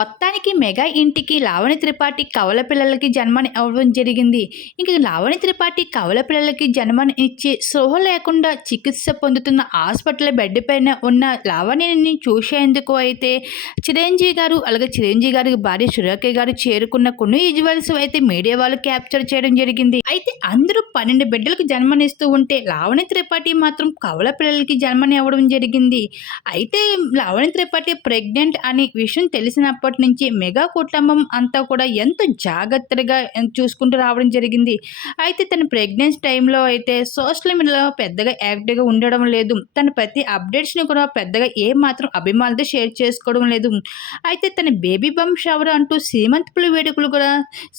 మొత్తానికి మెగా ఇంటికి లావణ్య త్రిపాఠి కవల పిల్లలకి జన్మని అవ్వడం జరిగింది. ఇంక లావణ్య త్రిపాఠి కవల పిల్లలకి జన్మని ఇచ్చి సృహ లేకుండా చికిత్స పొందుతున్న హాస్పిటల్ బెడ్ పైన ఉన్న లావణ్యని చూసేందుకు అయితే చిరంజీవి గారు అలాగే చిరంజీవి గారి భార్య సురేఖ గారు చేరుకున్న కొన్ని విజువల్స్ అయితే మీడియా వాళ్ళు క్యాప్చర్ చేయడం జరిగింది. అయితే అందరూ పన్నెండు బిడ్డలకు జన్మనిస్తూ ఉంటే లావణ్య త్రిపాఠి మాత్రం కవల పిల్లలకి జన్మని అవ్వడం జరిగింది. అయితే లావణ్య త్రిపాఠి ప్రెగ్నెంట్ అనే విషయం తెలిసినప్పుడు అప్పటి నుంచి మెగా కుటుంబం అంతా కూడా ఎంతో జాగ్రత్తగా చూసుకుంటూ రావడం జరిగింది. అయితే తన ప్రెగ్నెన్సీ టైంలో అయితే సోషల్ మీడియాలో పెద్దగా యాక్టివ్గా ఉండడం లేదు. తన ప్రతి అప్డేట్స్ని కూడా పెద్దగా ఏమాత్రం అభిమానులతో షేర్ చేసుకోవడం లేదు. అయితే తన బేబీ బమ్ షవర్ అంటూ సీమంతపుల వేడుకలు కూడా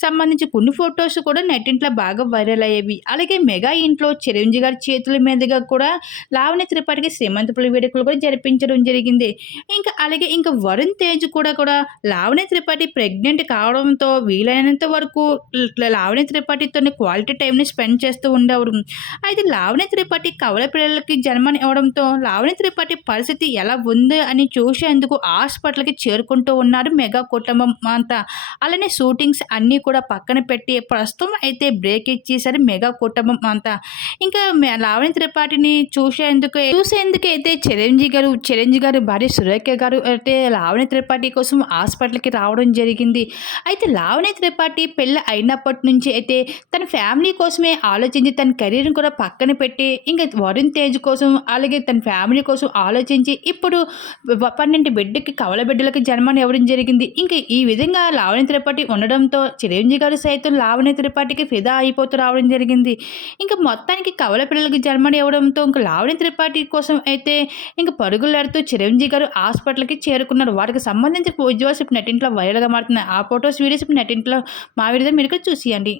సంబంధించి కొన్ని ఫొటోస్ కూడా నెట్టింట్లో బాగా వైరల్ అయ్యేవి. అలాగే మెగా ఇంట్లో చిరంజీవి గారి చేతుల మీదుగా కూడా లావణ్య త్రిపాఠికి శ్రీమంతపుల వేడుకలు కూడా జరిపించడం జరిగింది. ఇంకా అలాగే ఇంకా వరుణ్ తేజ్ కూడా కూడా లావణ్య త్రిపాఠి ప్రెగ్నెంట్ కావడంతో వీలైనంత వరకు లావణ్య త్రిపాఠితోనే క్వాలిటీ టైంని స్పెండ్ చేస్తూ ఉండేవారు. అయితే లావణ్య త్రిపాఠి కవల పిల్లలకి జన్మని ఇవ్వడంతో లావణ్య త్రిపాఠి పరిస్థితి ఎలా ఉంది అని చూసేందుకు హాస్పిటల్కి చేరుకుంటూ ఉన్నారు మెగా కుటుంబం అంతా. అలానే షూటింగ్స్ అన్నీ కూడా పక్కన పెట్టి ప్రస్తుతం అయితే బ్రేక్ ఇచ్చేసరి మెగా కుటుంబం అంతా. ఇంకా లావణ్య త్రిపాఠిని చూసేందుకు చూసేందుకు అయితే చిరంజీవి గారు చిరంజీవి గారు భార్య సురేఖ గారు అయితే లావణ్య త్రిపాఠి కోసం హాస్పిటల్కి రావడం జరిగింది. అయితే లావణ్య త్రిపాఠి పెళ్ళి అయినప్పటి నుంచి అయితే తన ఫ్యామిలీ కోసమే ఆలోచించి తన కెరీర్ని కూడా పక్కన పెట్టి ఇంకా వరుణ్ తేజ్ కోసం అలాగే తన ఫ్యామిలీ కోసం ఆలోచించి ఇప్పుడు పన్నెండు బిడ్డకి కవల బిడ్డలకి జన్మని ఇవ్వడం జరిగింది. ఇంకా ఈ విధంగా లావణ్య త్రిపాఠి ఉండడంతో చిరంజీవి గారు సైతం లావణ్య త్రిపాఠికి ఫిదా అయిపోతూ రావడం జరిగింది. ఇంకా మొత్తానికి కవల పిల్లలకి జన్మని ఇవ్వడంతో ఇంకా లావణ్య త్రిపాఠి కోసం అయితే ఇంకా పరుగులాడుతూ చిరంజీవి గారు హాస్పిటల్కి చేరుకున్నారు. వాటికి సంబంధించిన ఉద్యోగ ఇప్పుడు నెట్టింట్లో వైరల్గా మారుతున్నాయి ఆ ఫొటోస్ వీడియోస్ ఇప్పుడు నెట్టింట్లో మా వీడియో మీరు చూసియండి.